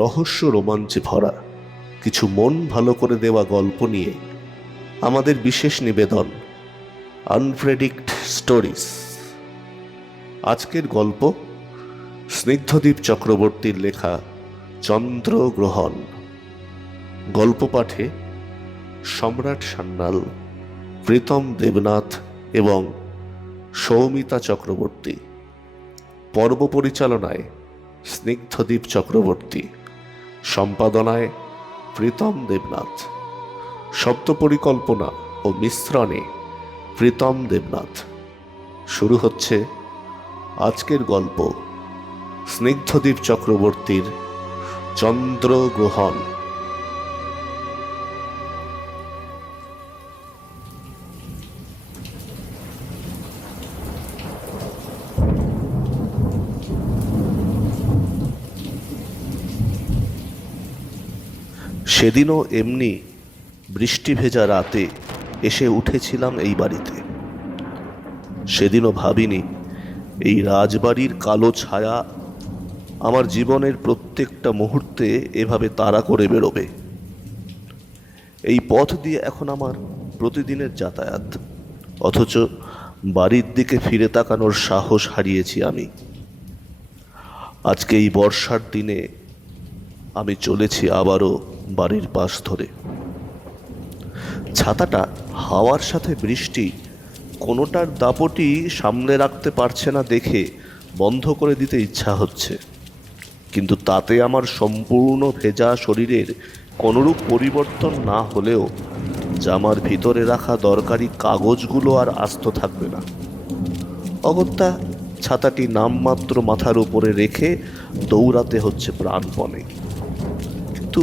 রহস্য রোমাঞ্চে ভরা কিছু মন ভালো করে দেওয়া গল্প নিয়ে আমাদের বিশেষ নিবেদন আনপ্রেডিক্ট স্টোরিজ। আজকের গল্প স্নিগ্ধদ্বীপ চক্রবর্তীর লেখা চন্দ্রগ্রহণ। গল্প পাঠে সম্রাট সান্যাল, প্রীতম দেবনাথ এবং সৌমিতা চক্রবর্তী। পর্ব পরিচালনায় স্নিগ্ধদ্বীপ চক্রবর্তী, সম্পাদনায় প্রীতম দেবনাথ, শব্দ পরিকল্পনা ও মিশ্রণে প্রীতম দেবনাথ। শুরু হচ্ছে আজকের গল্প স্নিগ্ধদ্বীপ চক্রবর্তীর চন্দ্রগ্রহণ। সেদিনও এমনি বৃষ্টি ভেজা রাতে এসে উঠেছিলাম এই বাড়িতে। সেদিনও ভাবিনি এই রাজবাড়ির কালো ছায়া আমার জীবনের প্রত্যেকটা মুহূর্তে এভাবে তাড়া করে বেরোবে। এই পথ দিয়ে এখন আমার প্রতিদিনের যাতায়াত, অথচ বাড়ির দিকে ফিরে তাকানোর সাহস হারিয়েছি আমি। আজকে এই বর্ষার দিনে আমি চলেছি আবারও বাড়ির পাশ ধরে। ছাতাটা হাওয়ার সাথে বৃষ্টি কোনোটার দাপটি সামলে রাখতে পারছে না দেখে বন্ধ করে দিতে ইচ্ছা হচ্ছে, কিন্তু তাতে আমার সম্পূর্ণ ভেজা শরীরের কোনোরূপ পরিবর্তন না হলেও জামার ভিতরে রাখা দরকারি কাগজগুলো আর আস্ত থাকবে না। অগত্যা ছাতাটি নামমাত্র মাথার উপরে রেখে দৌড়াতে হচ্ছে প্রাণপণে, কিন্তু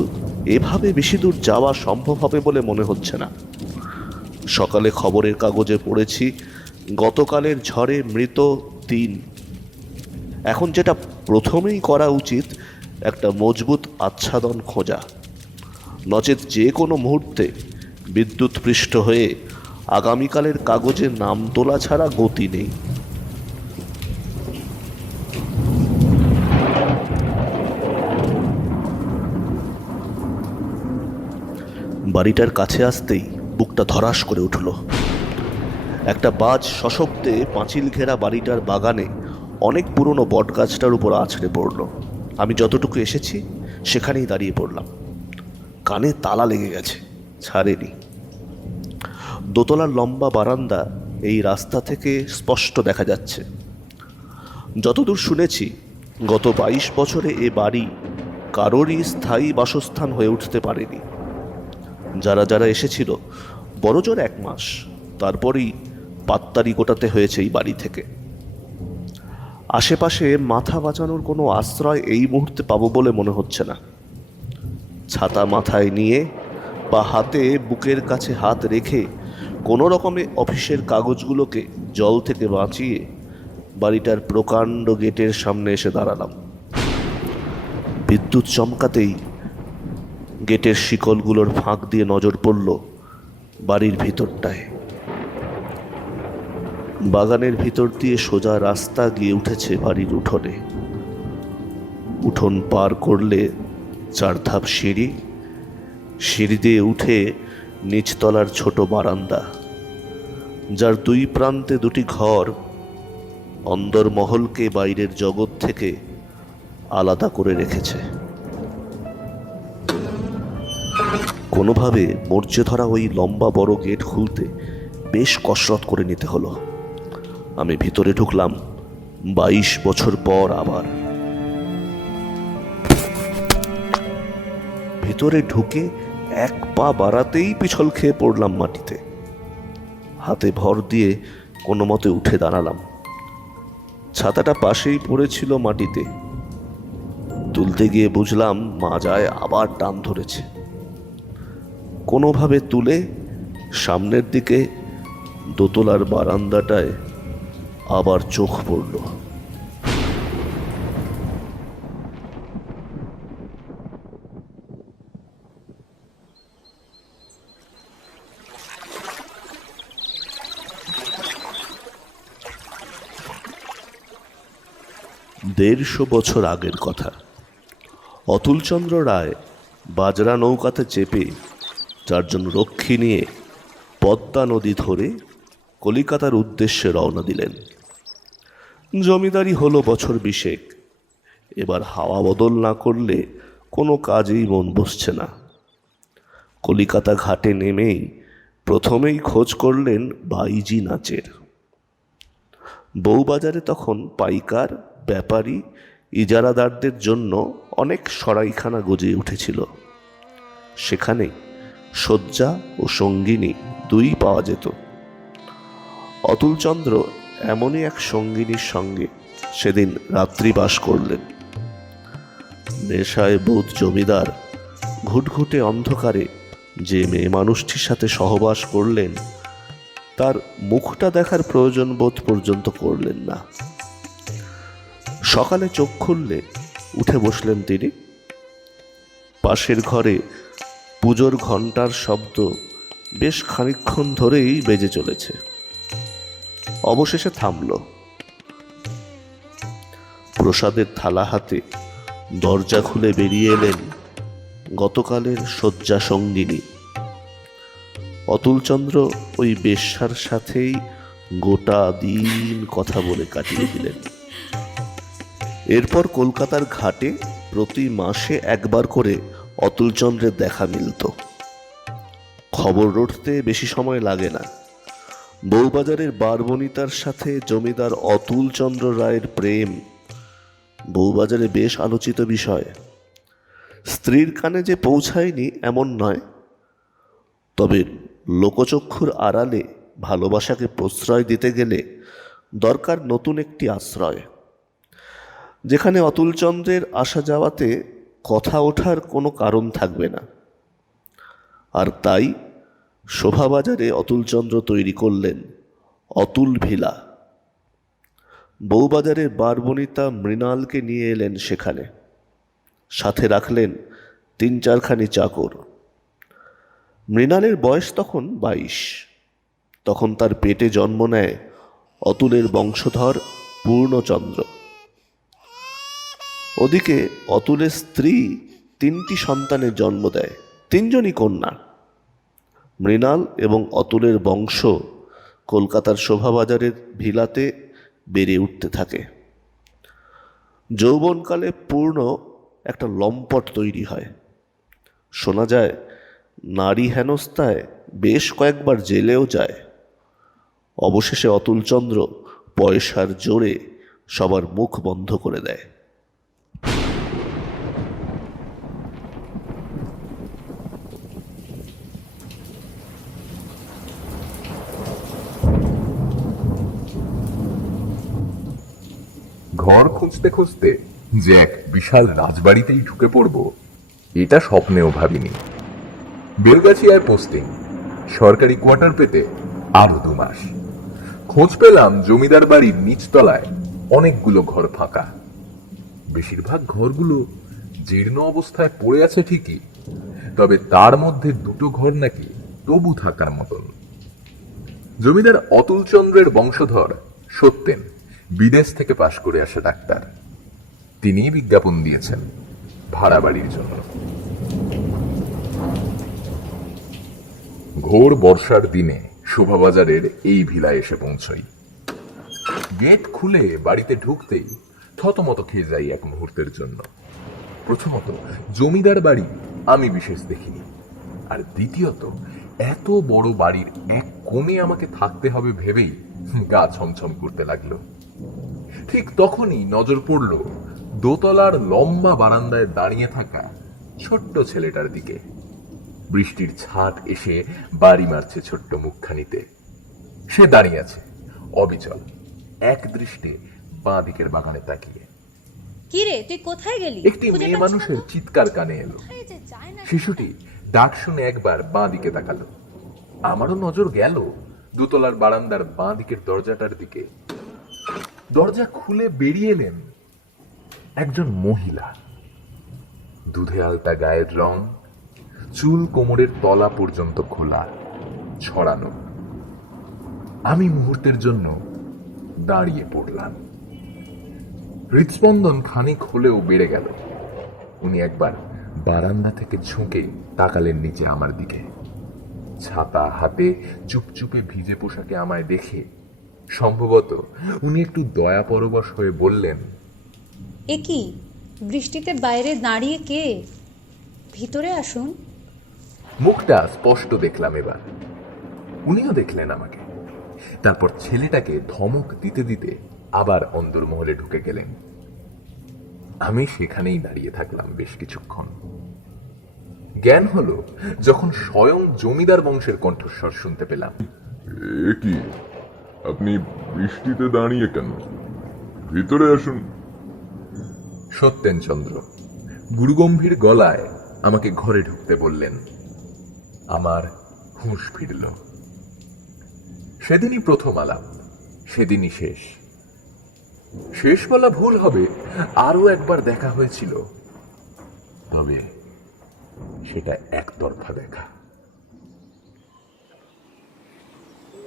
এভাবে বেশি দূর যাওয়া সম্ভব হবে বলে মনে হচ্ছে না। সকালে খবরের কাগজে পড়েছি গতকালের ঝড়ে মৃত 3। এখন যেটা প্রথমেই করা উচিত একটা মজবুত আচ্ছাদন খোঁজা, নচেত যে কোনো মুহূর্তে বিদ্যুৎপৃষ্ট হয়ে আগামীকালের কাগজে নাম তোলা ছাড়া গতি নেই। বাড়িটার কাছে আসতেই বুকটা ধরাস করে উঠল। একটা বাজ সশব্দে পাঁচিল ঘেরা বাড়িটার বাগানে অনেক পুরনো বটগাছটার উপর আছড়ে পড়ল। আমি যতটুকু এসেছি সেখানেই দাঁড়িয়ে পড়লাম। কানে তালা লেগে গেছে, ছাড়েনি। দোতলার লম্বা বারান্দা এই রাস্তা থেকে স্পষ্ট দেখা যাচ্ছে। যতদূর শুনেছি গত 22 বছরে এ বাড়ি কারোরই স্থায়ী বাসস্থান হয়ে উঠতে পারেনি। যারা যারা এসেছিল বড়জোর 1 মাস, তারপরেই পাত্তারি গোটাতে হয়েছে এই বাড়ি থেকে। আশেপাশে মাথা বাঁচানোর কোনো আশ্রয় এই মুহূর্তে পাবো বলে মনে হচ্ছে না। ছাতা মাথায় নিয়ে বা হাতে বুকের কাছে হাত রেখে কোনো রকমে অফিসের কাগজগুলোকে জল থেকে বাঁচিয়ে বাড়িটার প্রকাণ্ড গেটের সামনে এসে দাঁড়ালাম। বিদ্যুৎ চমকাতেই গেটের শিকলগুলোর ফাঁক দিয়ে নজর পড়ল বাড়ির ভিতরটায়। বাগানের ভিতর দিয়ে সোজা রাস্তা গিয়ে উঠেছে বাড়ির উঠোনে। উঠোন পার করলে 4 ধাপ সিঁড়ি, সিঁড়ি দিয়ে উঠে নিচতলার ছোট বারান্দা, যার 2 প্রান্তে 2টি ঘর অন্দরমহলকে বাইরের জগৎ থেকে আলাদা করে রেখেছে। কোনোভাবে মরচে ধরা ওই লম্বা বড় গেট খুলতে বেশ কসরত করে নিতে হলো। আমি ভিতরে ঢুকলাম 22 বছর পর আবার। ভিতরে ঢুকে 1 পা বাড়াতেই পিছল খেয়ে পড়লাম মাটিতে। হাতে ভর দিয়ে কোনো মতে উঠে দাঁড়ালাম। ছাতাটা পাশেই পড়েছিল মাটিতে। তুলতে গিয়ে বুঝলাম মাজায় আবার টান ধরেছে। কোনোভাবে তুলে সামনের দিকে দোতলার বারান্দাটায় আবার চোখ পড়ল। দেড়শো বছর আগের কথা। অতুলচন্দ্র রায় বাজরা নৌকাতে চেপে 4 জন রক্ষী নিয়ে পদ্মা নদী ধরে কলিকাতার উদ্দেশ্যে রওনা দিলেন। জমিদারি হলো বছর 20 এবার হাওয়া বদল না করলে কোনো কাজেই মন বসছে না। কলিকাতা ঘাটে নেমেই প্রথমেই খোঁজ করলেন বাইজি নাচের। বউবাজারে তখন পাইকার, ব্যাপারী, ইজারাদারদের জন্য অনেক সরাইখানা গজিয়ে উঠেছিল। সেখানে শয্যা ও সঙ্গিনী দুই পাওয়া যেত। অতুলচন্দ্র এমনই এক সঙ্গিনীর সঙ্গে সেদিন রাত্রিবাস করলেন। নেশায় বোধ জমিদার ঘুটঘুটে অন্ধকারে যে মেয়ে মানুষটির সাথে সহবাস করলেন তার মুখটা দেখার প্রয়োজন বোধ পর্যন্ত করলেন না। সকালে চোখ খুললে উঠে বসলেন তিনি। পাশের ঘরে পুজোর ঘণ্টার শব্দ বেশ খানিকক্ষণ ধরেই বেজে চলেছে। অবশেষে থামল। প্রসাদের থালা হাতে দরজা খুলে বেরিয়ে এলেন গতকালের শয্যা সঙ্গিনী। অতুলচন্দ্র ওই বেশ্যার সাথেই গোটা দিন কথা বলে কাটিয়ে দিলেন। এরপর কলকাতার ঘাটে প্রতি মাসে একবার করে অতুলচন্দ্রের দেখা মিলত। খবর রটতে বেশি সময় লাগে না। বউবাজারের বারবনিতার সাথে জমিদার অতুলচন্দ্র রায়ের প্রেম বউবাজারে বেশ আলোচিত বিষয়। স্ত্রীর কানে যে পৌঁছায়নি এমন নয়, তবে লোকচক্ষুর আড়ালে ভালোবাসাকে প্রশ্রয় দিতে গেলে দরকার নতুন একটি আশ্রয়, যেখানে অতুলচন্দ্রের আসা যাওয়াতে কথা ওঠার কোনো কারণ থাকবে না। আর তাই শোভাবাজারে অতুলচন্দ্র তৈরি করলেন অতুল ভিলা। বউবাজারের বারবনিতা মৃণালকে নিয়ে এলেন সেখানে। সাথে রাখলেন 3-4 খানি চাকর। মৃণালের বয়স তখন 22। তখন তার পেটে জন্ম নেয় অতুলের বংশধর পূর্ণচন্দ্র। ওদিকে অতুলের স্ত্রী 3টি সন্তানের জন্ম দেয়, 3 জনই কন্যা। মৃণাল এবং অতুলের বংশ কলকাতার শোভাবাজারের ভিলাতে বেড়ে উঠতে থাকে। যৌবনকালে পূর্ণ একটা লম্পট তৈরি হয়। শোনা যায় নারী হেনস্থায় বেশ কয়েকবার জেলেও যায়। অবশেষে অতুলচন্দ্র পয়সার জোরে সবার মুখ বন্ধ করে দেয়। ঘর খুঁজতে খুঁজতে যে এক বিশাল রাজবাড়িতেই ঢুকে পড়ব, এটা স্বপ্নেও ভাবিনি। বেলগাছিয়ায় পোস্টিং, সরকারি কোয়ার্টার পেতে আরো 2 মাস। খোঁজ পেলাম জমিদার বাড়ির নিচতলায় অনেকগুলো ঘর ফাঁকা। বেশিরভাগ ঘরগুলো জীর্ণ অবস্থায় পড়ে আছে ঠিকই, তবে তার মধ্যে 2টো ঘর নাকি তবু থাকার মতন। জমিদার অতুলচন্দ্রের বংশধর সত্যেন বিদেশ থেকে পাশ করে আসা ডাক্তার। তিনি বিজ্ঞাপন দিয়েছেন ভাড়া বাড়ির জন্য। ঘোর বর্ষার দিনে শোভাবাজারের এই ভিলায় এসে পৌঁছই। গেট খুলে বাড়িতে ঢুকতেই থতমত খেয়ে যাই এক মুহূর্তের জন্য। প্রথমত, জমিদার বাড়ি আমি বিশেষ দেখিনি, আর দ্বিতীয়ত এত বড় বাড়ির এক কোণে আমাকে থাকতে হবে ভেবেই গা ছমছম করতে লাগলো। ঠিক তখনই নজর পড়ল দোতলার লম্বা বারান্দায় দাঁড়িয়ে থাকা ছোট্ট ছেলেটার দিকে। বৃষ্টির ছাট এসে বাড়ি মারছে ছোট্ট মুখখানিতে। সে দাঁড়িয়ে আছে অবিচল, এক দৃষ্টে বাঁ দিকের বাগানে তাকিয়ে। কি রে, তুই কোথায় গেলি? একটি মেয়ে মানুষের চিৎকার কানে এলো। শিশুটি ডাক শুনে একবার বাঁ দিকে তাকালো, আমারও নজর গেল দোতলার বারান্দার বাঁ দিকের দরজাটার দিকে। দরজা খুলে বেরিয়ে এলেন একজন মহিলা। দুধে আলতা গায়ের রং, চুল কোমরের তলা পর্যন্ত খোলা, ছড়ানো। আমি মুহূর্তের জন্য দাঁড়িয়ে পড়লাম। হৃদস্পন্দন খানিক হলেও বেড়ে গেল। উনি একবার বারান্দা থেকে ঝুঁকে তাকালেন নিচে আমার দিকে। ছাতা হাতে চুপচুপে ভিজে পোশাকে আমায় দেখে সম্ভবত উনি একটু দয়া পরবশ হয়ে বললেন, এ কি, বৃষ্টিতে বাইরে দাঁড়িয়ে কে? ভিতরে আসুন। মুখটা স্পষ্ট দেখলাম এবার। উনিও দেখলেন আমাকে। তারপর ছেলেটাকে ধমক দিতে দিতে আবার অন্দরমহলে ঢুকে গেলেন। আমি সেখানেই দাঁড়িয়ে থাকলাম বেশ কিছুক্ষণ। জ্ঞান হলো যখন স্বয়ং জমিদার বংশের কণ্ঠস্বর শুনতে পেলাম। এ কি, আপনি বৃষ্টিতে দাঁড়িয়ে কেন? ভিতরে আসুন। সত্যেনচন্দ্র গুরুগম্ভীর গলায় আমাকে ঘরে ঢুকতে বললেন। আমার হুঁশ ফিরল। সেদিনই প্রথম আলাপ, সেদিনই শেষ। শেষ বলা ভুল হবে, আরো একবার দেখা হয়েছিল, তবে সেটা একতরফা দেখা।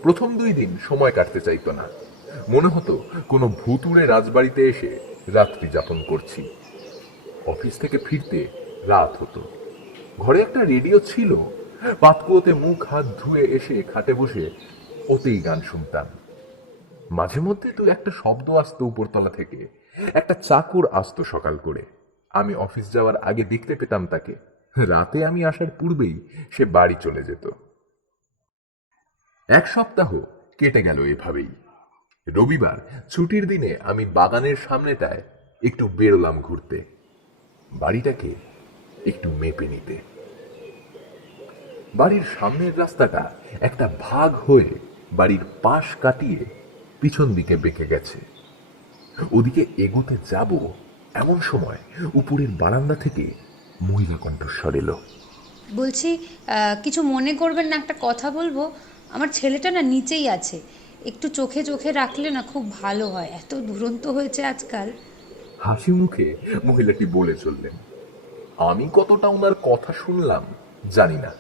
প্রথম 2 দিন সময় কাটতে চাইতো না। মনে হতো কোনো ভুতুড়ে রাজবাড়িতে এসে রাত্রি যাপন করছি। অফিস থেকে ফিরতে রাত হতো। ঘরে একটা রেডিও ছিল। পাতকুয়োতে মুখ হাত ধুয়ে এসে খাটে বসে ওতেই গান শুনতাম। মাঝে মধ্যে তো একটা শব্দ আসতো উপরতলা থেকে, একটা চাকর আসতো সকাল করে। আমি অফিস যাওয়ার আগে দেখতে পেতাম তাকে। রাতে আমি আসার পূর্বেই সে বাড়ি চলে যেত। 1 সপ্তাহ কেটে গেল এভাবেই। রবিবার ছুটির দিনে আমি বাগানের সামনেটায় একটু বেরোলাম ঘুরতে, বাড়িটাকে একটু মেপে নিতে। বাড়ির সামনের রাস্তাটা একটা ভাগ হয়ে বাড়ির পাশ কাটিয়ে পিছন দিকে বেঁকে গেছে। ওদিকে এগোতে যাব এমন সময় উপরের বারান্দা থেকে মহিলা কণ্ঠস্বর এলো। বলছি, কিছু মনে করবেন না, একটা কথা বলবো। আমার ছেলেটা না নিচেই আছে, একটু চোখে চোখে রাখলে না খুব ভালো হয়, এত দুরন্ত হয়েছে আজকাল। হাসি মুখে মহিলাটি বলে চললেন। আমি কতটা ওনার কথা শুনলাম জানি না,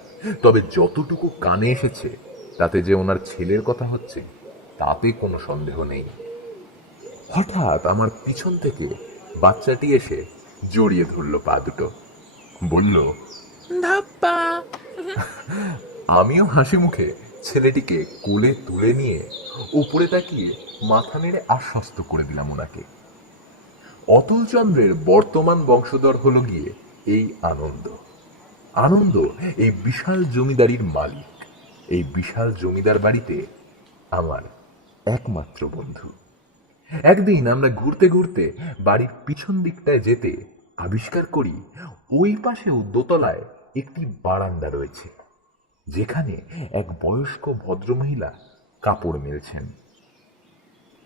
তবে যতটুকু কানে এসেছে তাতে যে ওনার ছেলের কথা হচ্ছে তাতে কোনো সন্দেহ নেই। হঠাৎ আমার পিছন থেকে বাচ্চাটি এসে জড়িয়ে ধরল পা দুটো, বলল, ধাপ্পা। আমিও হাসি মুখে ছেলেটিকে কোলে তুলে নিয়ে উপরে তাকিয়ে মাথা নেড়ে আশ্বস্ত করে দিলাম ওনাকে। অতুলচন্দ্রের বর্তমান বংশধর হলো গিয়ে এই আনন্দ। আনন্দ এই বিশাল জমিদারির মালিক। এই বিশাল জমিদার বাড়িতে আমার একমাত্র বন্ধু। একদিন আমরা ঘুরতে ঘুরতে বাড়ির পিছন দিকটায় যেতে আবিষ্কার করি ওই পাশেও দোতলায় একটি বারান্দা রয়েছে, যেখানে এক বয়স্ক ভদ্রমহিলা কাপড় মেলছেন।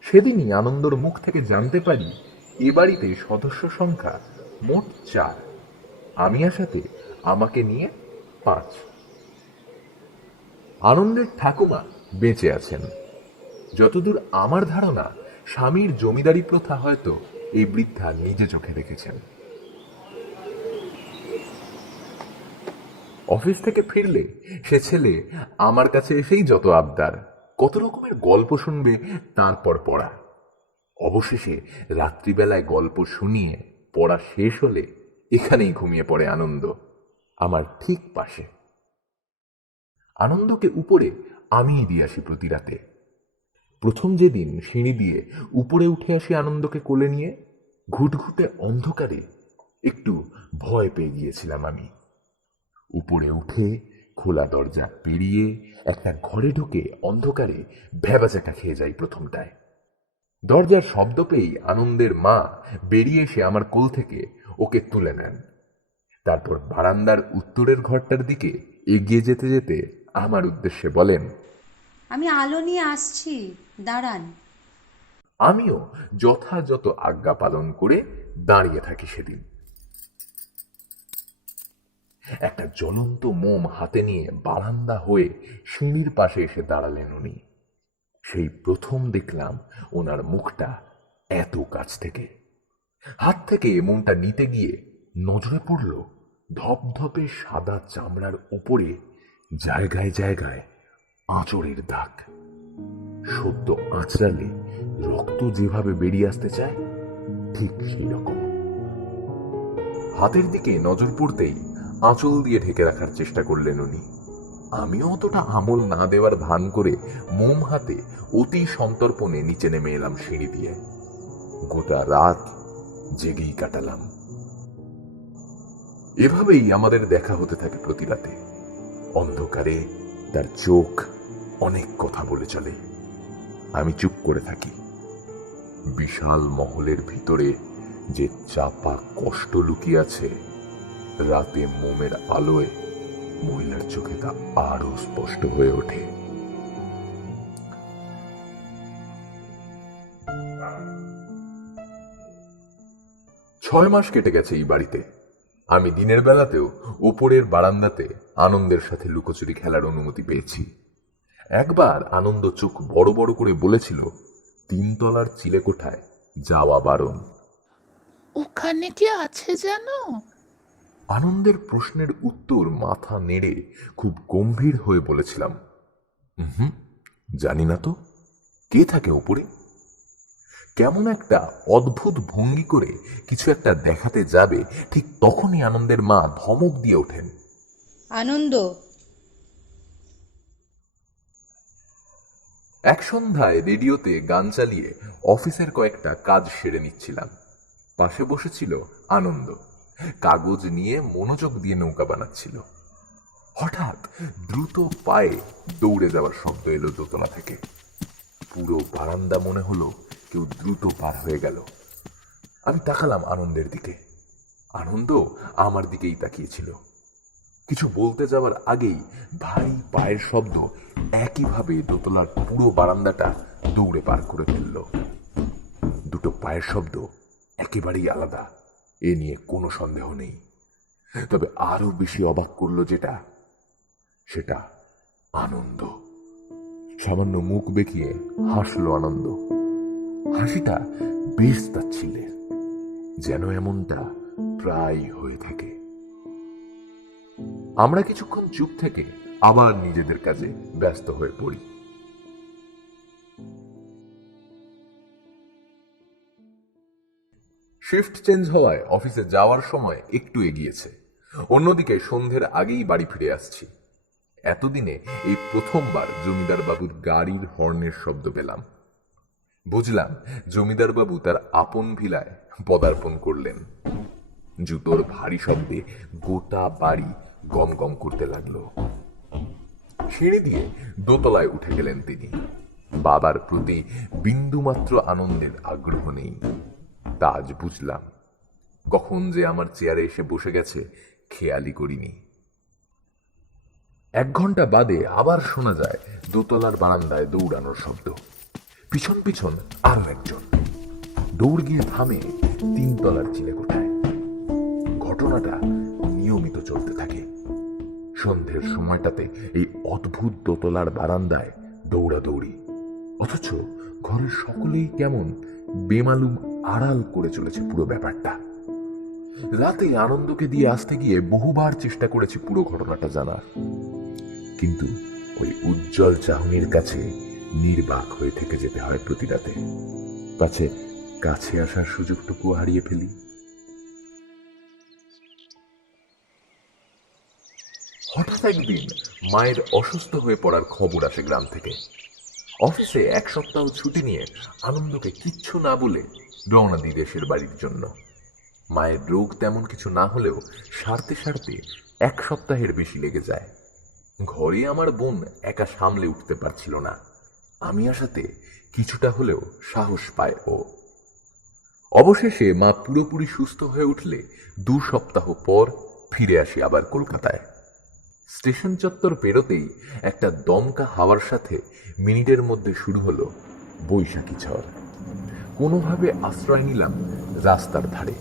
সেদিনই আনন্দর মুখ থেকে জানতে পারি এ বাড়িতে সদস্য সংখ্যা মোট 4, আমি আসাতে আমাকে নিয়ে 5। আনন্দের ঠাকুমা বেঁচে আছেন। যতদূর আমার ধারণা, স্বামীর জমিদারি প্রথা হয়তো এই বৃদ্ধা নিজে চোখে দেখেছেন। অফিস থেকে ফিরলে সে ছেলে আমার কাছে এসেই যত আবদার, কত রকমের গল্প শুনবে, তারপর পড়া। অবশেষে রাত্রিবেলায় গল্প শুনিয়ে পড়া শেষ হলে এখানেই ঘুমিয়ে পড়ে আনন্দ, আমার ঠিক পাশে। আনন্দকে উপরে আমিই দিয়ে আসি প্রতি রাতে। প্রথম যেদিন সিঁড়ি দিয়ে উপরে উঠে আসি আনন্দকে কোলে নিয়ে, ঘুটঘুটে অন্ধকারে একটু ভয় পেয়ে গিয়েছিলাম আমি। উপরে উঠে খোলা দরজা পেরিয়ে একটা ঘরে ঢুকে অন্ধকারে ভ্যাবাচাকা খেয়ে যাই প্রথমটায়। দরজার শব্দ পেয়েই আনন্দের মা বেরিয়ে এসে আমার কোল থেকে ওকে তুলে নেন। তারপর বারান্দার উত্তরের ঘরটার দিকে এগিয়ে যেতে যেতে আমার উদ্দেশ্যে বলেন, আমি আলো নিয়ে আসছি, দাঁড়ান। আমিও যথাযথ আজ্ঞা পালন করে দাঁড়িয়ে থাকি সেদিন। একটা জ্বলন্ত মোম হাতে নিয়ে বারান্দা হয়ে সিঁড়ির পাশে এসে দাঁড়ালেন উনি। সেই প্রথম দেখলাম ওনার মুখটা এত কাছ থেকে। হাত থেকে মোমটা নিতে গিয়ে নজরে পড়ল ধপধপে সাদা চামড়ার উপরে জায়গায় জায়গায় আঁচড়ের দাগ। সদ্য আঁচড়ালে রক্ত যেভাবে বেরিয়ে আসতে চায় ঠিক সেই রকম। হাতের দিকে নজর পড়তেই আঁচল দিয়ে ঢেকে রাখার চেষ্টা করলেন উনি। আমিও অতটা আমল না দেওয়ার ভান করে মোম হাতে অতি সন্তর্পণে নিচে নেমে এলাম সিঁড়ি দিয়ে। গোটা রাত জেগেই কাটালাম। এভাবেই আমাদের দেখা হতে থাকে প্রতি রাতে। অন্ধকারে তার চোখ অনেক কথা বলে চলে, আমি চুপ করে থাকি। বিশাল মহলের ভিতরে যে চাপা কষ্ট লুকিয়ে আছে, রাতে মোমের আলোয় মহিলার চোখে তা আরো স্পষ্ট হয়ে ওঠে। ছয় মাস কেটে গেছে এই বাড়িতে। আমি দিনের বেলাতেও উপরের বারান্দাতে আনন্দের সাথে লুকোচুরি খেলার অনুমতি পেয়েছি। একবার আনন্দ চোখ বড় বড় করে বলেছিল, 3 তলার চিলেকোঠায় যাওয়া বারণ। ওখানে কি আছে জানো? আনন্দের প্রশ্নের উত্তর মাথা নেড়ে খুব গম্ভীর হয়ে বলেছিলাম, জানি না তো, কে থাকে উপরে? কেমন একটা অদ্ভুত ভঙ্গি করে কিছু একটা দেখাতে যাবে, ঠিক তখনই আনন্দের মা ধমক দিয়ে ওঠেন, আনন্দ। এক সন্ধ্যায় রেডিওতে গান চালিয়ে অফিসের কয়েকটা কাজ সেরে নিচ্ছিলাম। পাশে বসেছিল আনন্দ, কাগজ নিয়ে মনোযোগ দিয়ে নৌকা বানাচ্ছিল। হঠাৎ দ্রুত পায়ে দৌড়ে যাওয়ার শব্দ এলো দোতলা থেকে। পুরো বারান্দা মনে হলো কেউ দ্রুত পার হয়ে গেল। আমি তাকালাম আনন্দের দিকে, আনন্দ আমার দিকেই তাকিয়েছিল। কিছু বলতে যাওয়ার আগেই ভারী পায়ের শব্দ একইভাবে দোতলার পুরো বারান্দাটা দৌড়ে পার করে ফেলল। দুটো পায়ের শব্দ একেবারেই আলাদা, এ নিয়ে কোনো সন্দেহ নেই। তবে আরো বেশি অবাক করলো যেটা, সেটা আনন্দ। সামান্য মুখ বেঁকিয়ে হাসলো আনন্দ। হাসিটা বেশ তাচ্ছিল্যের, যেন এমনটা প্রায় হয়ে থাকে। আমরা কিছুক্ষণ চুপ থেকে আবার নিজেদের কাজে ব্যস্ত হয়ে পড়ি। শিফট চেঞ্জ হওয়ায় অফিসে যাওয়ার সময় একটু এগিয়েছে। অন্যদিকে সন্ধ্যের আগেই বাড়ি ফিরে আসছি। এতদিনে এই প্রথমবার জমিদার বাবুর গাড়ির হর্নের শব্দ পেলাম। বুঝলাম জমিদার বাবু তার আপন ভিলায় পদার্পণ করলেন। জুতোর ভারী শব্দে গোটা বাড়ি গম গম করতে লাগলো। সিঁড়ি দিয়ে দোতলায় উঠে গেলেন তিনি। বাবার প্রতি বিন্দুমাত্র আনন্দের আগ্রহ নেই, তা আজ বুঝলাম। কখন যে আমার চেয়ারে এসে বসে গেছে খেয়ালই করিনি। 1 ঘন্টা বাদে আবার শোনা যায় দোতলার বারান্দায় দৌড়ানোর শব্দ। পিছন পিছন আরো একজন দৌড় গিয়ে থামে 3 তলার চিলেকোঠায়। ঘটনাটা নিয়মিত চলতে থাকে। সন্ধ্যের সময়টাতে এই অদ্ভুত দোতলার বারান্দায় দৌড়াদৌড়ি, অথচ ঘরের সকলেই কেমন বেমালুম আড়াল করে চলেছে পুরো ব্যাপারটা। রাতে আনন্দকে দিয়ে আসতে গিয়ে বহুবার চেষ্টা করেছি পুরো ঘটনাটা জানার, কিন্তু ওই উজ্জ্বল চাহনির কাছে নির্বাক হয়ে থেকে যেতে হয় প্রতি রাতে। পাছে কাছে আসার সুযোগটুকু হারিয়ে ফেলি। হঠাৎ একদিন মায়ের অসুস্থ হয়ে পড়ার খবর আসে গ্রাম থেকে। অফিসে 1 সপ্তাহ ছুটি নিয়ে আনন্দকে কিচ্ছু না বলে রওনা দিই দেশের বাড়ির জন্য। মায়ের রোগ তেমন কিছু না হলেও সারতে সারতে 1 সপ্তাহের বেশি লেগে যায়। ঘরে আমার বোন একা সামলে উঠতে পারছিল না। আমি আসাতে কিছুটা হলেও সাহস পায় ও। অবশেষে মা পুরোপুরি সুস্থ হয়ে উঠলে 2 সপ্তাহ পর ফিরে আসি আবার কলকাতায়। স্টেশন চত্বর পেরোতেই একটা দমকা হাওয়ার সাথে মিনিটের মধ্যে শুরু হলো বৈশাখী ঝড়। কোনোভাবে আশ্রয় নিলাম রাস্তার ধারে।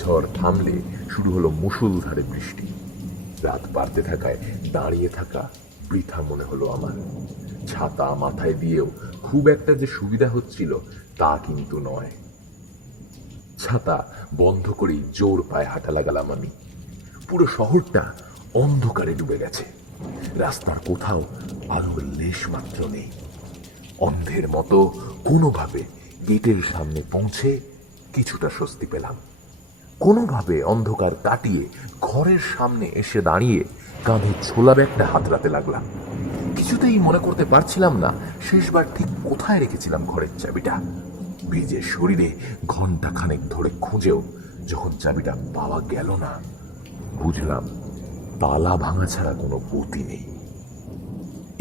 ঝড় থামলে শুরু হলো মুষলধারে বৃষ্টি। রাত বাড়তে থাকায় দাঁড়িয়ে থাকা বৃথা মনে হলো আমার। ছাতা মাথায় দিয়েও খুব একটা যে সুবিধা হচ্ছিল তা কিন্তু নয়। ছাতা বন্ধ করেই জোর পায়ে হাঁটা লাগালাম আমি। পুরো শহরটা অন্ধকারে ডুবে গেছে। রাস্তার কোথাও আলোর লেশ মাত্র নেই। অন্ধের মতো কোনোভাবে গেটের সামনে পৌঁছে কিছুটা স্বস্তি পেলাম। কোনোভাবে অন্ধকার কাটিয়ে ঘরের সামনে এসে দাঁড়িয়ে কাঁধে ছোলা ব্যাগটা হাতড়াতে লাগলাম। কিছুতেই মনে করতে পারছিলাম না শেষবার ঠিক কোথায় রেখেছিলাম ঘরের চাবিটা। ভিজে শরীরে ঘন্টা খানেক ধরে খুঁজেও যখন চাবিটা পাওয়া গেল না, বুঝলাম তালা ভাঙা ছাড়া কোনো গতি নেই।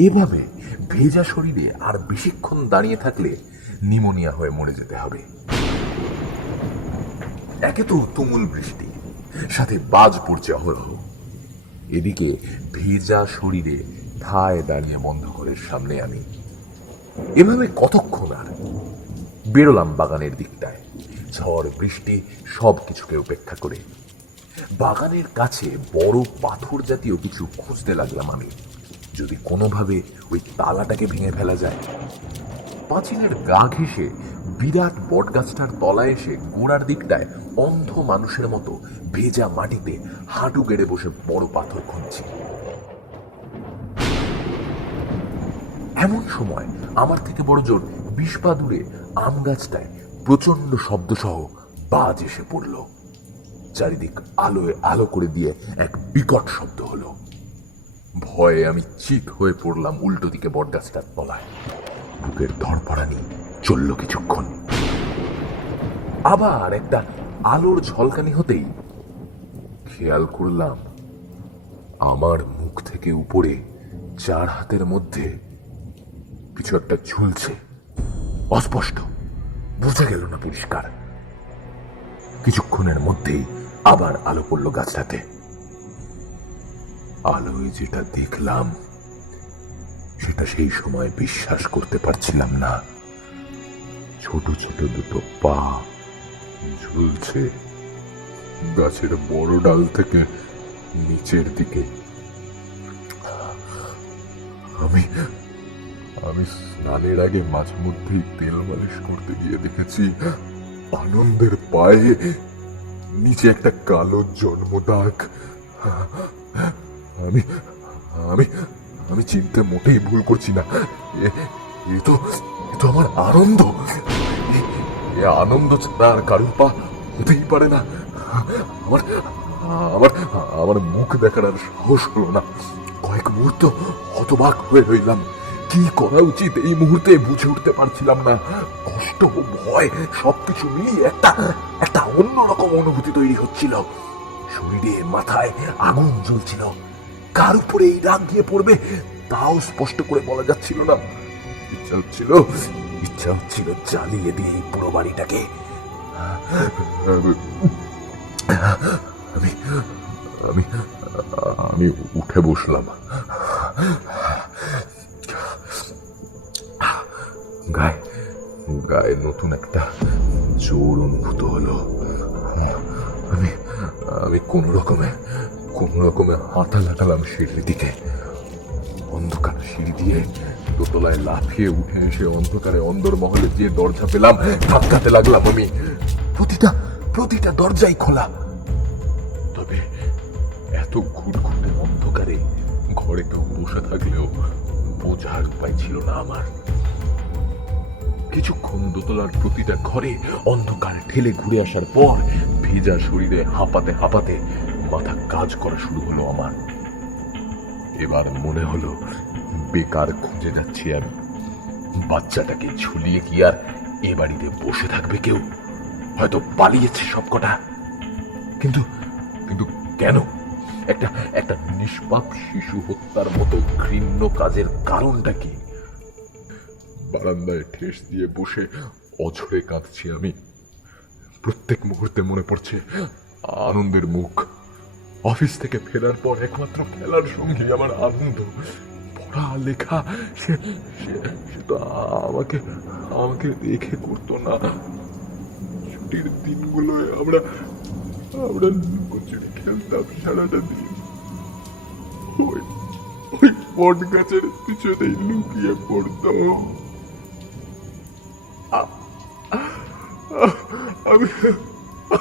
এভাবে ভেজা শরীরে আর বেশিক্ষণ দাঁড়িয়ে থাকলে নিউমোনিয়া হয়ে মরে যেতে হবে। একে তো তুমুল বৃষ্টি, সাথে বাজ পড়ছে অহরহ। এদিকে ভেজা শরীরে ঠায় দাঁড়িয়ে বন্ধ ঘরের সামনে আমি। এভাবে কতক্ষণ আর? বেরোলাম বাগানের দিকটায়, ঝড় বৃষ্টি সব কিছুকে উপেক্ষা করে। বাগানের কাছে বড় পাথর জাতীয় কিছু খুঁজতে লাগলাম আমি, যদি কোনোভাবে ওই তালাটাকে ভেঙে ফেলা যায়। পাঁচিলের গা ঘেঁষে বিরাট বটগাছটার তলায় এসে গোড়ার দিকটায় অন্ধ মানুষের মতো ভেজা মাটিতে হাঁটু গেড়ে বসে বড় পাথর খুঁজছি। এমন সময় আমার থেকে বড় জোর 20 পা দূরে আম গাছটায় প্রচন্ড শব্দসহ বাজ এসে পড়ল। চারিদিক আলোয় আলো করে দিয়ে এক বিকট শব্দ হলো। ভয়ে আমি চিত হয়ে পড়লাম উল্টো দিকে বটগাছটার তলায়। বুকের ধড়ফড়ানি চলল কিছুক্ষণ। আবার একটা আলোর ঝলকানি হতেই খেয়াল করলাম আমার মুখ থেকে উপরে 4 হাতের মধ্যে কিছু একটা ঝুলছে। অস্পষ্ট, বোঝা গেল না পরিষ্কার। কিছুক্ষণের মধ্যেই আবার আলো পড়ল গাছটাতে। আলোয় যেটা দেখলাম সেটা সেই সময় বিশ্বাস করতে পারছিলাম না। ছোট ছোট দুটো পা ঝুলছে গাছের বড় ডাল থেকে নিচের দিকে। আমি আমি স্নানের আগে মাঝে মধ্যেই তেল মালিশ করতে গিয়ে দেখেছি আনন্দের পায়ে নিচে একটা কালো জন্মদাগ। আমি আমি আমি চিনতে মোটেই ভুল করছি না। এ তো আমার আনন্দ। এ আনন্দ ছাড়া আর কারুর পা হতেই পারে না। আমার আমার আমার মুখ দেখার আর সাহস হলো না। কয়েক মুহূর্ত হতবাক হয়ে রইলাম। কি করা উচিত এই মুহূর্তে বুঝে উঠতে পারছিলাম না। কষ্ট ও ভয় সবকিছু মিলিয়ে একটা অন্যরকম অনুভূতি তৈরি হচ্ছিল। শরীরে মাথায় আগুন জ্বলছিল। কার উপরে এই রাগ গিয়ে পড়বে তাও স্পষ্ট করে বলা যাচ্ছিল না। ইচ্ছা হচ্ছিল জ্বালিয়ে দিয়ে এই পুরো বাড়িটাকে। আমি আমি আমি উঠে বসলাম। গায়ে নতুন একটা জোর অনুভূত হলো। আমি কোনো রকমে হাঁটা লাগালাম সিঁড়ির দিকে। অন্ধকার সিঁড়ি দিয়ে দোতলায় লাফিয়ে উঠে এসে অন্ধকারে অন্দরমহলে যে দরজা পেলাম ধাক্কাতে লাগলাম আমি। প্রতিটা দরজাই খোলা। তবে এত ঘুটঘুটে অন্ধকারে ঘরে কেউ বসে থাকলেও বোঝার উপায় ছিল না আমার। কিছুক্ষণ দোতলার প্রতিটা ঘরে অন্ধকার ঠেলে ঘুরে আসার পর ভেজা শরীরে হাঁপাতে হাঁপাতে মাথা কাজ করা শুরু হলো আমার। এবার মনে হলো বেকার খুঁজে যাচ্ছি আমি। বাচ্চাটাকে ঝুলিয়ে কি আর এ বাড়িতে বসে থাকবে কেউ? হয়তো পালিয়েছে সবকটা। কিন্তু কিন্তু কেন? একটা নিষ্পাপ শিশু হত্যার মতো ঘৃণ্য কাজের কারণটা কি? বারান্দায় ঠেস দিয়ে বসে অঝরে কাঁদছি আমি। প্রত্যেক মুহূর্তে মনে পড়ছে আনন্দের মুখ। অফিস থেকে ফেরার পর একমাত্র খেলার সঙ্গী আমার আনন্দ। পড়া লেখা সে তো আমাকে রেখে করতো না। ছুটির দিনগুলোয় আমরা লুকোচুরি খেলতাম সারাটা দিন। ওই ওই বট গাছের পিছনে লুকিয়ে পড়তাম। আমি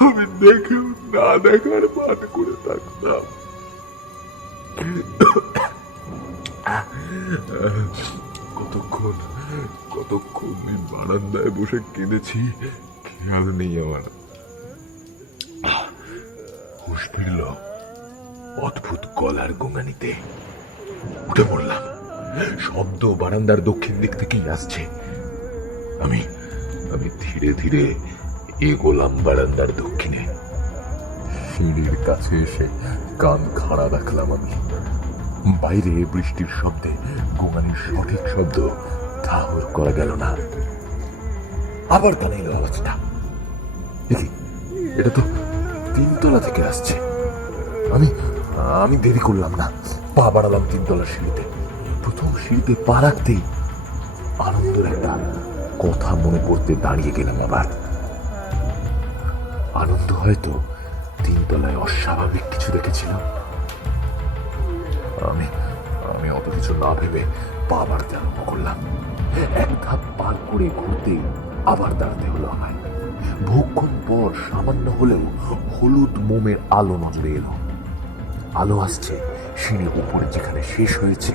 আমি দেখেও না দেখার ভান করে থাকতাম। কতক্ষণ কতক্ষণ এই বারান্দায় বসে কেঁদেছি খেয়াল নেই আমার। হুঁশ ফিরল অদ্ভুত গলার গোঙানিতে। উঠে পড়লাম। শব্দ বারান্দার দক্ষিণ দিক থেকেই আসছে। আমি আমি ধীরে ধীরে এগোলাম বারান্দার দক্ষিণে। সিঁড়ির কাছে এসে কান খাড়া রাখলাম আমি। বাইরে বৃষ্টির শব্দে গোঙানির সঠিক শব্দ ঠাহর করা গেল না। আবার কানে এলো আওয়াজটা। দেখি এটা তো তিনতলা থেকে আসছে। আমি আমি দেরি করলাম না, পা বাড়ালাম তিনতলার সিঁড়িতে। প্রথম সিঁড়িতে পা রাখতেই আনন্দের একটা কথা মনে পড়তে দাঁড়িয়ে গেলাম আবার। আনন্দ হয়তো তিনতলায় অস্বাভাবিক কিছু দেখেছিলাম। আমি আমি অত কিছু না ভেবে পা বাড়তে আরম্ভ করলাম। এক ধাপ পার করে ঘুরতেই আবার দাঁড়াতে হলো আমায়। বহুক্ষণ পর সামান্য হলেও হলুদ মোমের আলো নজরে এলো। আলো আসছে সিঁড়ি উপরে যেখানে শেষ হয়েছে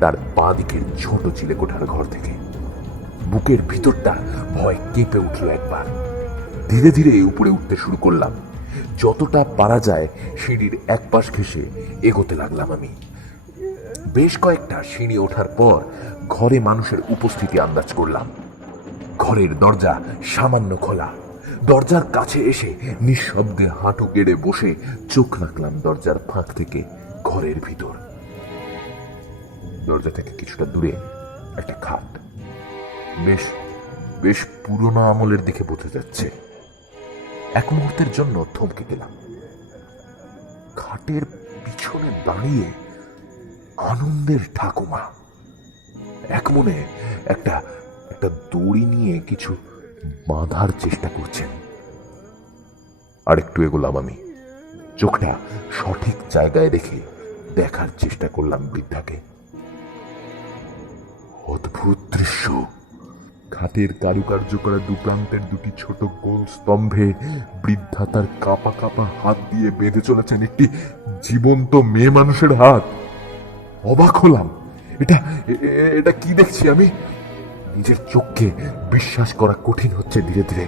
তার বাঁ দিকের ছোট চিলেকোঠার ঘর থেকে। বুকের ভিতরটা ভয় কেঁপে উঠল একবার। ধীরে ধীরে উপরে উঠতে শুরু করলাম। যতটা পারা যায় সিঁড়ির এক পাশ ঘেঁষে এগোতে লাগলাম আমি। বেশ কয়েকটা সিঁড়ি ওঠার পর ঘরে মানুষের উপস্থিতি আন্দাজ করলাম। ঘরের দরজা সামান্য খোলা। দরজার কাছে এসে নিঃশব্দে হাঁটু গেড়ে বসে চোখ রাখলাম দরজার ফাঁক থেকে ঘরের ভিতর। দরজা থেকে কিছুটা দূরে একটা খাট, বেশ বেশ পুরনো আমলের দিকে বোঝা যাচ্ছে। এক মুহূর্তের জন্য থমকে গেলাম। খাটের পিছনে দাঁড়িয়ে আনন্দের ঠাকুমা এক মনে একটা একটা দড়ি নিয়ে কিছু বাঁধার চেষ্টা করছেন। আর একটু এগোলাম আমি। চোখটা সঠিক জায়গায় রেখে দেখার চেষ্টা করলাম বৃদ্ধাকে। অদ্ভুত দৃশ্য। খাটের কারুকার্য করা দুপ্রান্তের দুটি ছোট গোল স্তম্ভে বৃদ্ধা তার কাপা কাপা হাত দিয়ে বেঁধে চলেছেন একটি জীবন্ত মেয়ে মানুষের হাত। অবাক হলাম। এটা এটা কি দেখছি আমি? নিজের চোখকে বিশ্বাস করা কঠিন হচ্ছে ধীরে ধীরে।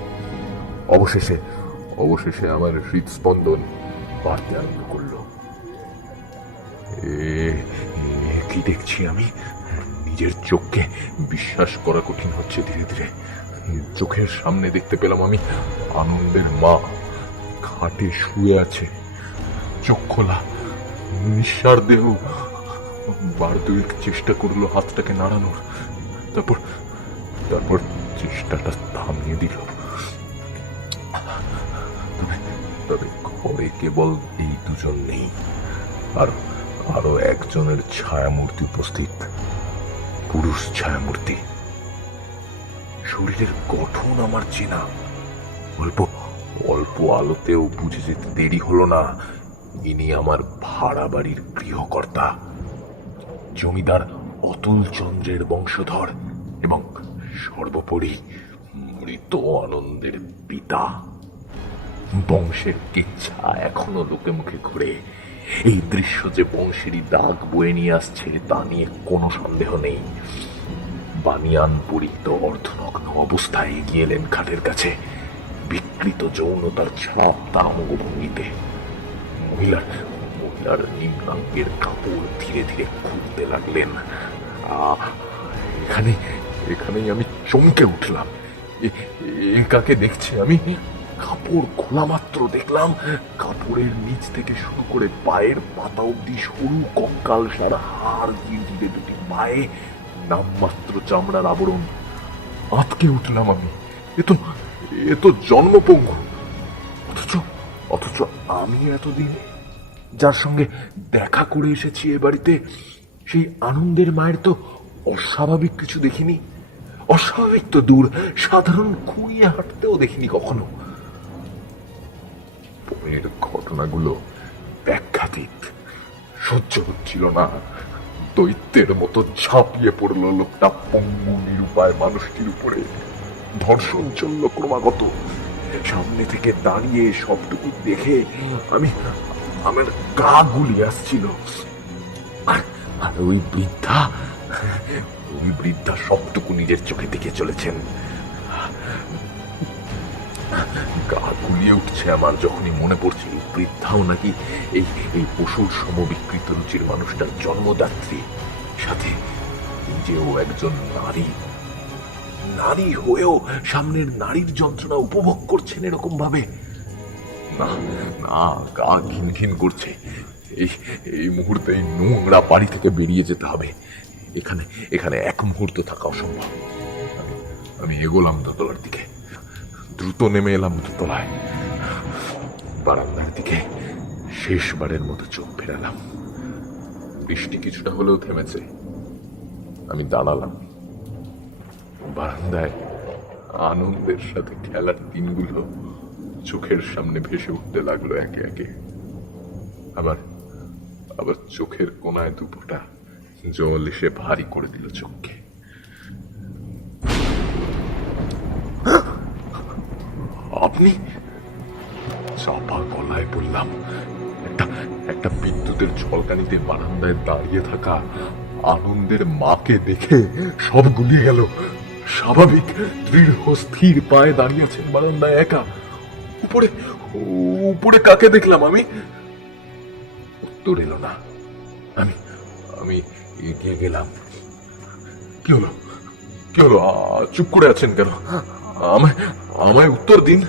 অবশেষে অবশেষে আমার হৃদস্পন্দন বাড়তে আরম্ভ করলো। কি দেখছি আমি? নিজের চোখকে বিশ্বাস করা কঠিন হচ্ছে ধীরে ধীরে। চোখের সামনে দেখতে পেলাম আমি আনন্দের মা খাটে শুয়ে আছে, চোখ খোলা, নিঃসার দেহ। বার দুয়েক চেষ্টা করলো হাতটাকে নাড়ানোর, তারপর তারপর চেষ্টাটা থামিয়ে দিল। তবে ঘরে কেবল এই দুজন নেই, আর আরো একজনের ছায়ামূর্তি উপস্থিত, পুরুষ ছায়ামূর্তি। শরীরের গঠন আমার চেনা। অল্প অল্প আলোতেও বুঝে যেতে দেরি হলো না ইনি আমার ভাড়া বাড়ির গৃহকর্তা, জমিদার অতুল চন্দ্রের বংশধর এবং সর্বোপরি মৃত আনন্দের পিতা। বংশের কিচ্ছা এখনো লোকে মুখে ঘুরে। এই দৃশ্য যে বংশেরই দাগ বয়ে নিয়ে আসছে তা নিয়ে কোনো সন্দেহ নেই। বানিয়ান পরিহিত অর্ধনগ্ন অবস্থায় এগিয়ে এলেন খাটের কাছে, বিকৃত যৌনতার ছাপ তার অঙ্গভঙ্গিতে। মহিলার নিম্নাঙ্গের কাপড় ধীরে ধীরে খুলতে লাগলেন। এখানেই আমি চমকে উঠলাম। কাকে দেখছি আমি? কাপড় খোলা মাত্র দেখলাম কাপড়ের নিচ থেকে শুরু করে পায়ের পাতা অব্দি সরু কঙ্কাল সারা হাড় জিঁড়ে দুটি পায়ে নামমাত্র চামড়ার আবরণ। আটকে উঠলাম আমি। এ তো জন্মপঙ্গু। অথচ আমি এতদিন যার সঙ্গে দেখা করে এসেছি এ বাড়িতে, সেই আনন্দের মায়ের তো অস্বাভাবিক কিছু দেখিনি। অস্বাভাবিক তো দূর, সাধারণ খুঁড়িয়ে হাঁটতেও দেখিনি কখনো। পরের ঘটনাগুলো ব্যাখ্যাতীত। সহ্য হচ্ছিল না। দৈত্যের মতো ঝাঁপিয়ে পড়লো লোকটা পঙ্গু নিরুপায় মানুষটির উপরে। ধর্ষণ চলল ক্রমাগত। সামনে থেকে দাঁড়িয়ে সবটুকু দেখে আমার গা গুলিয়ে আসছিল। আর ওই বৃদ্ধা সবটুকু নিজের চোখে দেখে চলেছেন। গা গুলিয়ে উঠছে আমার যখনই মনে পড়ছে এই বৃদ্ধাও নাকি এই পশুর সমবিকৃত রুচির মানুষটার জন্মদাত্রী, সাথে নিজেও একজন নারী হয়েও সামনের নারীর যন্ত্রণা উপভোগ করছেন এরকম ভাবে। না না, গা ঘিন ঘিন করছে। এই মুহূর্তে এই নোংরা বাড়ি থেকে বেরিয়ে যেতে হবে। এখানে এক মুহূর্ত থাকা অসম্ভব। আমি এগোলাম দোতলার দিকে। দ্রুত নেমে এলাম দোতলায়। বারান্দার দিকে শেষবারের মতো চোখ ফেরালাম। বৃষ্টি কিছুটা হলেও থেমেছে। আমি দাঁড়ালাম। বারান্দায় আনন্দের সাথে খেলার দিনগুলো চোখের সামনে ভেসে উঠতে লাগলো একে একে। আবার চোখের কোনায় দুপোটা জল এসে ভারী করে দিল চোখকে। আপনি? চাপা গলায় বললাম। একটা বিদ্যুতের ঝলকানিতে বারান্দায় দাঁড়িয়ে থাকা আনন্দের মাকে দেখে সব গুলিয়ে গেল। স্বাভাবিক দৃঢ় স্থির পায়ে দাঁড়িয়ে আছেন বারান্দায় একা। উপরে কাকে দেখলাম আমি? উত্তর এলো না। আমি এগিয়ে গেলাম। কি হলো? চুপ করে আছেন কেন? আমায় উত্তর দিন।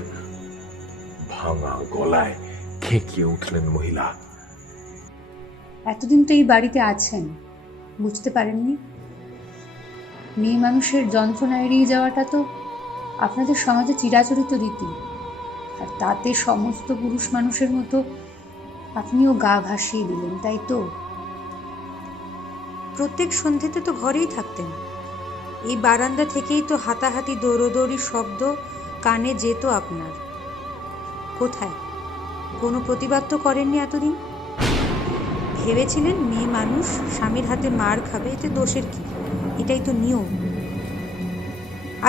ভাঙা গলায় খেঁকিয়ে উঠলেন মহিলা। এতদিন তো এই বাড়িতে আছেন, বুঝতে পারেননি? মেয়ে মানুষের যন্ত্রণা এড়িয়ে যাওয়াটা তো আপনাদের সমাজে চিরাচরিত রীতি, আর তাতে সমস্ত পুরুষ মানুষের মতো আপনিও গা ভাসিয়ে দিলেন, তাই তো? প্রত্যেক সন্ধ্যেতে তো ঘরেই থাকতেন। এই বারান্দা থেকেই তো হাতাহাতি দৌড়োদৌড়ি শব্দ কানে যেত আপনার। কোথায়? কোনো প্রতিবাদ তো করেননি এতদিন। ভেবেছিলেন মেয়ে মানুষ স্বামীর হাতে মার খাবে, এতে দোষের কি? এটাই তো নিয়ম।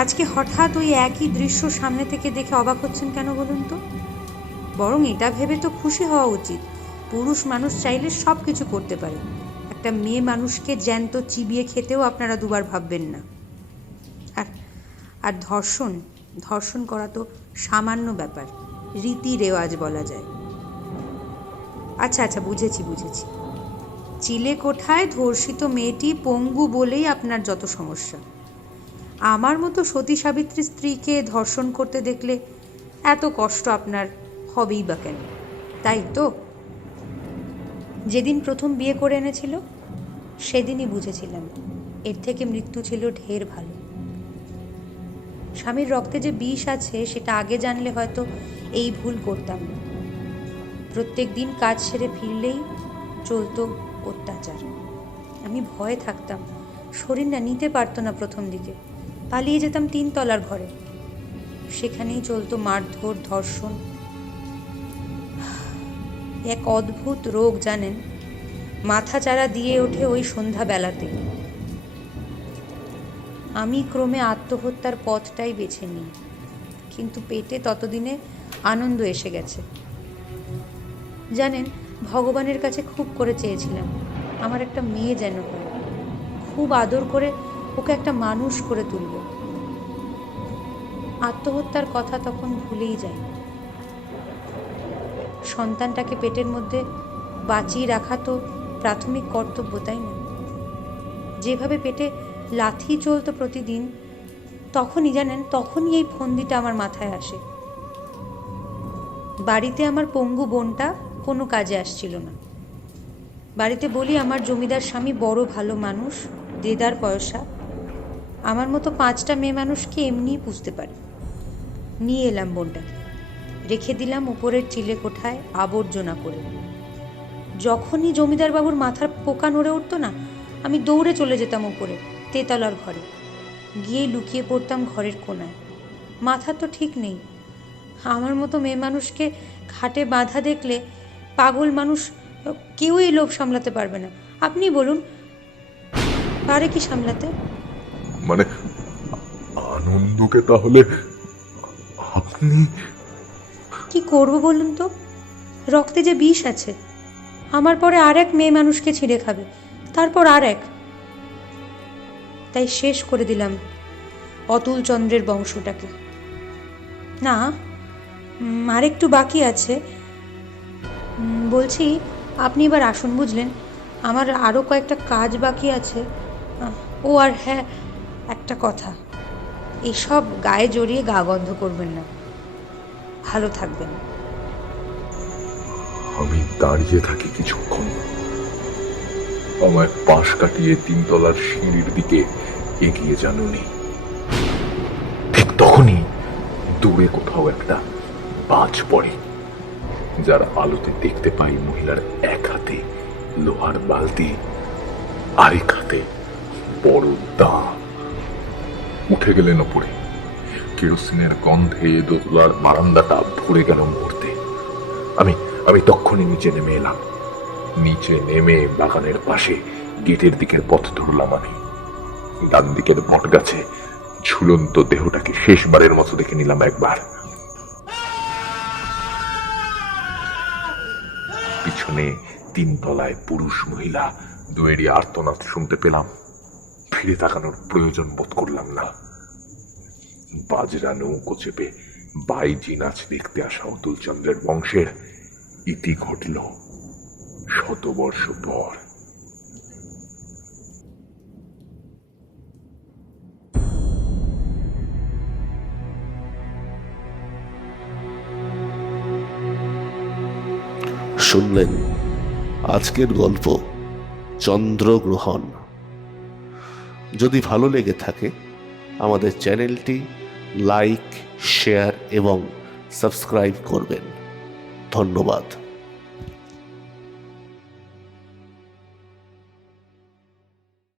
আজকে হঠাৎ ওই একই দৃশ্য সামনে থেকে দেখে অবাক হচ্ছেন কেন বলুন তো? বরং এটা ভেবে তো খুশি হওয়া উচিত, পুরুষ মানুষ চাইলে সব কিছু করতে পারে। একটা মেয়ে মানুষকে জ্যান্ত চিবিয়ে খেতেও আপনারা দুবার ভাববেন না। আর ধর্ষণ করা তো সামান্য ব্যাপার, রীতি রেওয়াজ বলা যায়। আচ্ছা বুঝেছি। চিলেকোঠায় ধর্ষিত মেয়েটি পঙ্গু বলেই আপনার যত সমস্যা। আমার মতো সতী সাবিত্রী স্ত্রীকে ধর্ষণ করতে দেখলে এত কষ্ট আপনার হবেই বা কেন, তাই তো? যেদিন প্রথম বিয়ে করে এনেছিল সেদিনই বুঝেছিলাম এর থেকে মৃত্যু ছিল ঢের ভালো। স্বামীর রক্তে যে বিষ আছে সেটা আগে জানলে হয়তো এই ভুল করতাম না। প্রত্যেক দিন কাজ সেরে ফিরলেই চলতো অত্যাচার। আমি ভয়ে থাকতাম, শরীর না নিতে পারতো না। প্রথম দিকে পালিয়ে যেতাম 3 তলার ঘরে, সেখানেই চলতো মারধর, ধর্ষণ। এক অদ্ভুত রোগ জানেন, মাথা চারা দিয়ে ওঠে ওই সন্ধ্যাবেলাতে। আমি ক্রমে আত্মহত্যার পথটাই বেছে নিই, কিন্তু পেটে ততদিনে আনন্দ এসে গেছে। জানেন, ভগবানের কাছে খুব করে চেয়েছিলাম আমার একটা মেয়ে যেন হয়, খুব আদর করে ওকে একটা মানুষ করে তুলব। আত্মহত্যার কথা তখন ভুলেই যাই। সন্তানটাকে পেটের মধ্যে বাঁচিয়ে রাখা তো প্রাথমিক কর্তব্য, তাই না? যেভাবে পেটে লাথি চলতো প্রতিদিন, তখনই এই ফন্দিটা আমার মাথায় আসে। বাড়িতে আমার পঙ্গু বোনটা কোনো কাজে আসছিল না। বাড়িতে বলি আমার জমিদার স্বামী বড় ভালো মানুষ, দেদার পয়সা, আমার মতো 5টা মেয়ে মানুষকে এমনিই পুষতে পারে। নিয়ে এলাম বোনটাকে, রেখে দিলাম উপরের চিলেকোঠায় আবর্জনা করে। যখনই জমিদার বাবুর মাথার পোকা নড়ে উঠতো না, আমি দৌড়ে চলে যেতাম উপরে 3তলার ঘরে, গিয়ে লুকিয়ে পড়তাম ঘরের কোনায়। মাথা তো ঠিক নেই, আমার মতো মেয়ে মানুষকে খাটে বাঁধা দেখলে পাগল মানুষ কেউই লোভ সামলাতে পারবে না। আপনি বলুন, পারে কি সামলাতে? মানে আনন্দকে তাহলে আপনি? কি করব বলুন তো? রক্তে যে বিষ আছে। আমার পরে আর এক মেয়ে মানুষকে ছিঁড়ে খাবে, তারপর আর এক। তাই শেষ করে দিলাম অতুল চন্দ্রের বংশটাকে। না, আরেকটু বাকি আছে। বলছি, আপনি এবার আসুন, বুঝলেন? আমার আরও কয়েকটা কাজ বাকি আছে। ও আর হ্যাঁ, একটা কথা, এসব গায়ে জড়িয়ে গা গন্ধ করবেন না। ভালো থাকবেন। আমি দাঁড়িয়ে থাকি কিছুক্ষণ, আমায় পাশ কাটিয়ে 3 তলার সিঁড়ির দিকে এগিয়ে জানুনি। ঠিক তখনই দূরে কোথাও একটা বাজ পড়ে, যার আলোতে দেখতে পাই মহিলার এক হাতে লোহার বালতি, আরেক হাতে বড় দা। উঠে গেলেন ওপরে। কেরোসিনের গন্ধে দোতলার বারান্দাটা ভরে গেল মুহূর্তে। আমি তখনই নিচে নেমে এলাম। নিচে নেমে বাগানের পাশে গেটের দিকের পথ ধরলাম আমি। ডান দিকের বট গাছে ঝুলন্ত দেহটাকে শেষবারের মতো দেখে নিলাম একবার। পিছনে 3 তলায় পুরুষ মহিলা দুয়েরই আর্তনাদ শুনতে পেলাম। ফিরে তাকানোর প্রয়োজন বোধ করলাম না। বাজরা নৌকো চেপে বাইজি নাচ দেখতে আসা অতুল চন্দ্রের বংশের ইতি ঘটল 100 বর্ষ পর। শুনলেন আজকের গল্প চন্দ্রগ্রহণ। যদি ভালো লেগে থাকে আমাদের চ্যানেলটি লাইক, শেয়ার এবং সাবস্ক্রাইব করবেন। ধন্যবাদ।